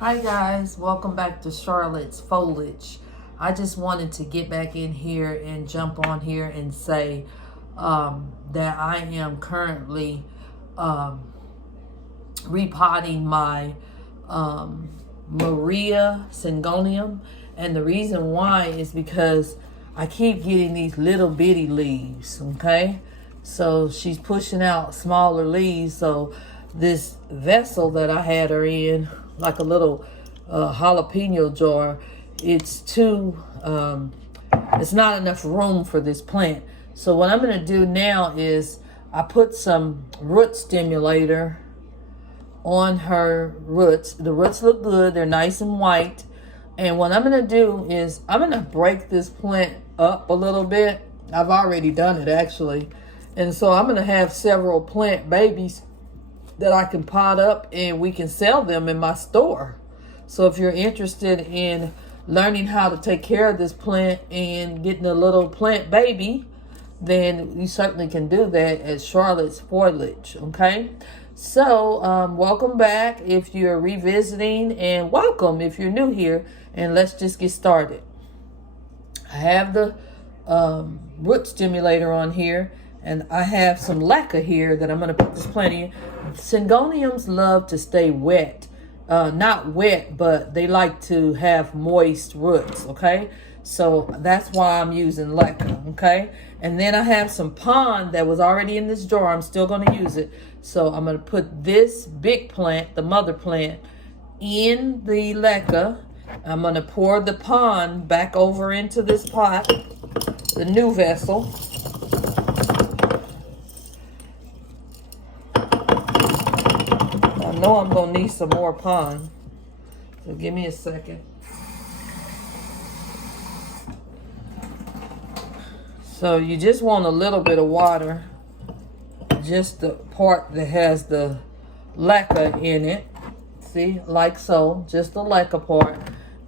Hi guys, welcome back to Charlotte's Foliage. I just wanted to get back in here and jump on here and say that I am currently um, repotting my Maria Syngonium, and the reason why is because I keep getting these little bitty leaves. Okay, so she's pushing out smaller leaves. So this vessel that I had her in, like a little jalapeno jar, it's too it's not enough room for this plant. So what I'm going to do now is I put some root stimulator on her roots. The roots look good. They're nice and white. And what I'm going to do is I'm going to break this plant up a little bit. I've already done it actually. And so I'm going to have several plant babies that I can pot up and we can sell them in my store. So if you're interested in learning how to take care of this plant and getting a little plant baby, then you certainly can do that at Charlotte's Foliage. Okay, so welcome back if you're revisiting, and welcome if you're new here, and let's just get started. I have the root stimulator on here, and I have some leca here that I'm going to put this plant in. Syngoniums love to stay wet. Not wet, but they like to have moist roots, okay? So that's why I'm using leca, okay? And then I have some pond that was already in this jar. I'm still going to use it. So I'm going to put this big plant, the mother plant, in the leca. I'm going to pour the pond back over into this pot, the new vessel. I know I'm going to need some more pond. So give me a second. So you just want a little bit of water. Just the part that has the leca in it. See, like so. Just the leca part.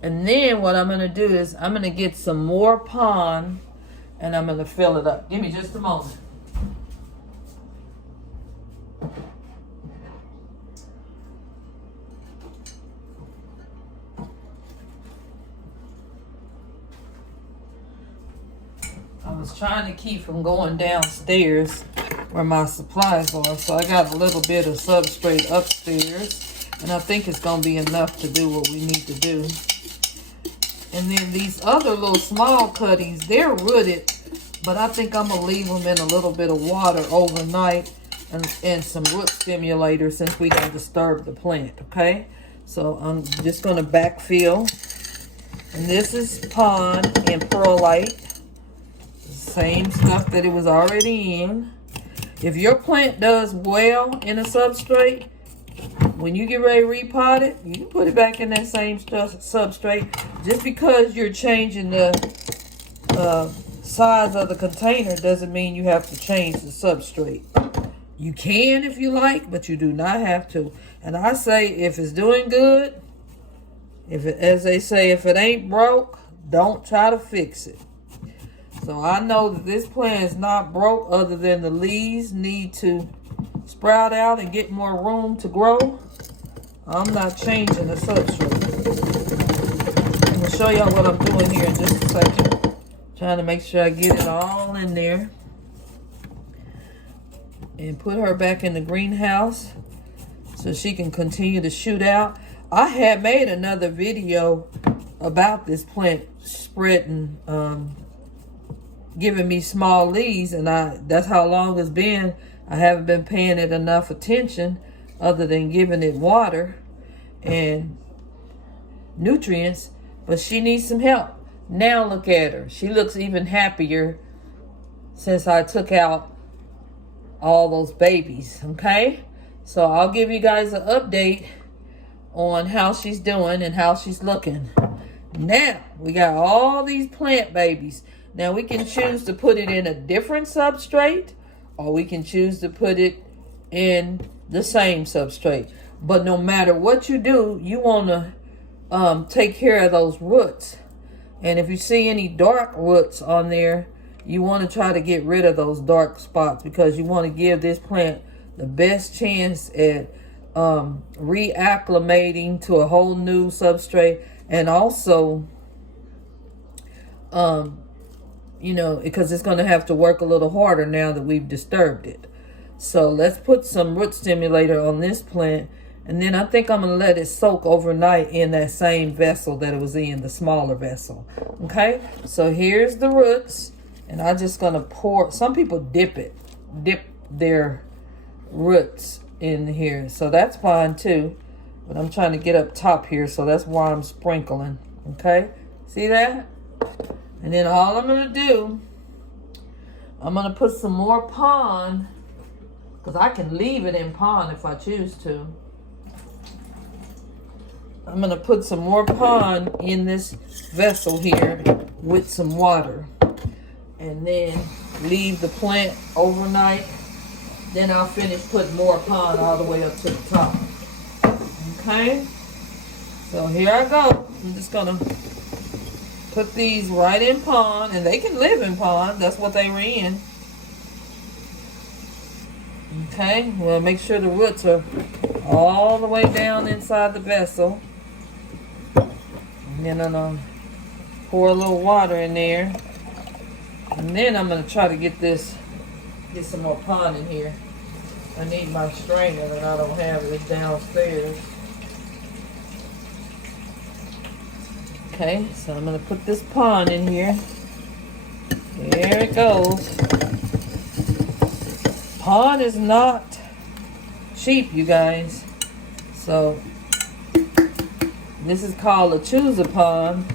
And then what I'm going to do is I'm going to get some more pond and I'm going to fill it up. Give me just a moment. I was trying to keep from going downstairs where my supplies are, so I got a little bit of substrate upstairs, and I think it's going to be enough to do what we need to do. And then these other little small cuttings, they're rooted, but I think I'm going to leave them in a little bit of water overnight and some root stimulator since we don't disturb the plant, okay? So I'm just going to backfill. And this is pond and perlite. Same stuff that it was already in. If your plant does well in a substrate, when you get ready to repot it, you can put it back in that same substrate. Just because you're changing the size of the container doesn't mean you have to change the substrate. You can if you like, but you do not have to. And I say if it's doing good, as they say, if it ain't broke, don't try to fix it. So I know that this plant is not broke, other than the leaves need to sprout out and get more room to grow. I'm not changing the substrate. I'm going to show y'all what I'm doing here in just a second. Trying to make sure I get it all in there. And put her back in the greenhouse so she can continue to shoot out. I had made another video about this plant spreading, giving me small leaves, and that's how long it's been. I haven't been paying it enough attention other than giving it water and nutrients, but she needs some help. Now look at her. She looks even happier since I took out all those babies, okay? So I'll give you guys an update on how she's doing and how she's looking. Now, we got all these plant babies. Now, we can choose to put it in a different substrate, or we can choose to put it in the same substrate. But no matter what you do, you want to take care of those roots. And if you see any dark roots on there, you want to try to get rid of those dark spots, because you want to give this plant the best chance at reacclimating to a whole new substrate, and also you know, because it's going to have to work a little harder now that we've disturbed it. So let's put some root stimulator on this plant, and then I think I'm going to let it soak overnight in that same vessel that it was in, the smaller vessel. Okay, so here's the roots, and I'm just going to pour. Some people dip their roots in here, so that's fine too, but I'm trying to get up top here, so that's why I'm sprinkling. Okay, see that? And then all I'm going to do, I'm going to put some more pond, because I can leave it in pond if I choose to. I'm going to put some more pond in this vessel here with some water. And then leave the plant overnight. Then I'll finish putting more pond all the way up to the top. Okay? So here I go. I'm just going to put these right in pond, and they can live in pond. That's what they were in. Okay, well, make sure the roots are all the way down inside the vessel. And then I'm gonna pour a little water in there, and then I'm gonna try to get some more pond in here. I need my strainer, and I don't have it. It's downstairs. Okay, so I'm going to put this pond in here. There it goes. Pond is not cheap, you guys. So, this is called a chooser pond,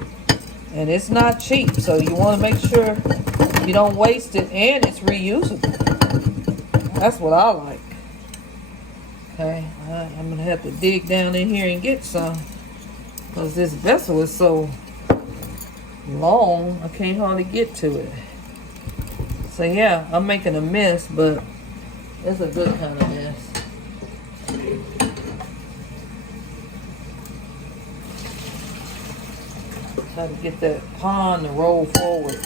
and it's not cheap. So, you want to make sure you don't waste it, and it's reusable. That's what I like. Okay, I'm going to have to dig down in here and get some, because this vessel is so long, I can't hardly get to it. So yeah, I'm making a mess, but it's a good kind of mess. Try to get that pond to roll forward.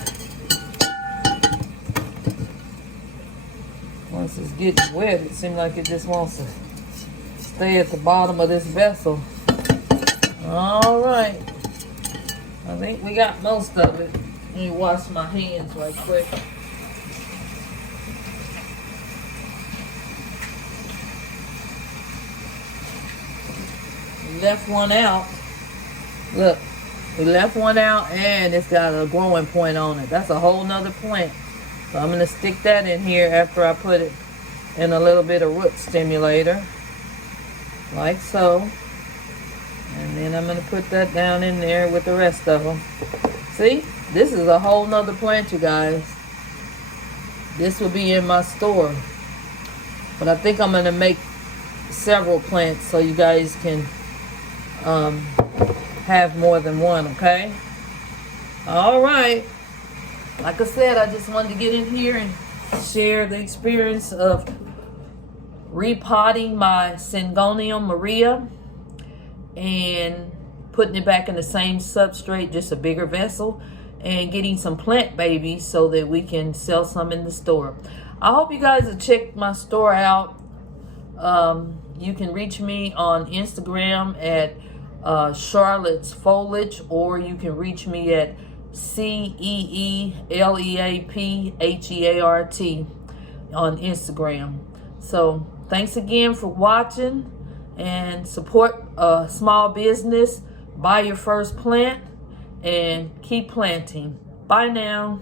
Once it's getting wet, it seems like it just wants to stay at the bottom of this vessel. All right, I think we got most of it. Let me wash my hands right quick. We left one out. Look, we left one out, and it's got a growing point on it. That's a whole nother plant. So I'm gonna stick that in here after I put it in a little bit of root stimulator, like so. And then I'm going to put that down in there with the rest of them. See? This is a whole nother plant, you guys. This will be in my store. But I think I'm going to make several plants so you guys can have more than one, okay? All right. Like I said, I just wanted to get in here and share the experience of repotting my Syngonium Maria and putting it back in the same substrate, just a bigger vessel, and getting some plant babies so that we can sell some in the store. I hope you guys will check my store out. You can reach me on Instagram at Charlotte's Foliage, or you can reach me at CEELEAPHEART on Instagram. So thanks again for watching, and support a small business. Buy your first plant and keep planting. Bye now.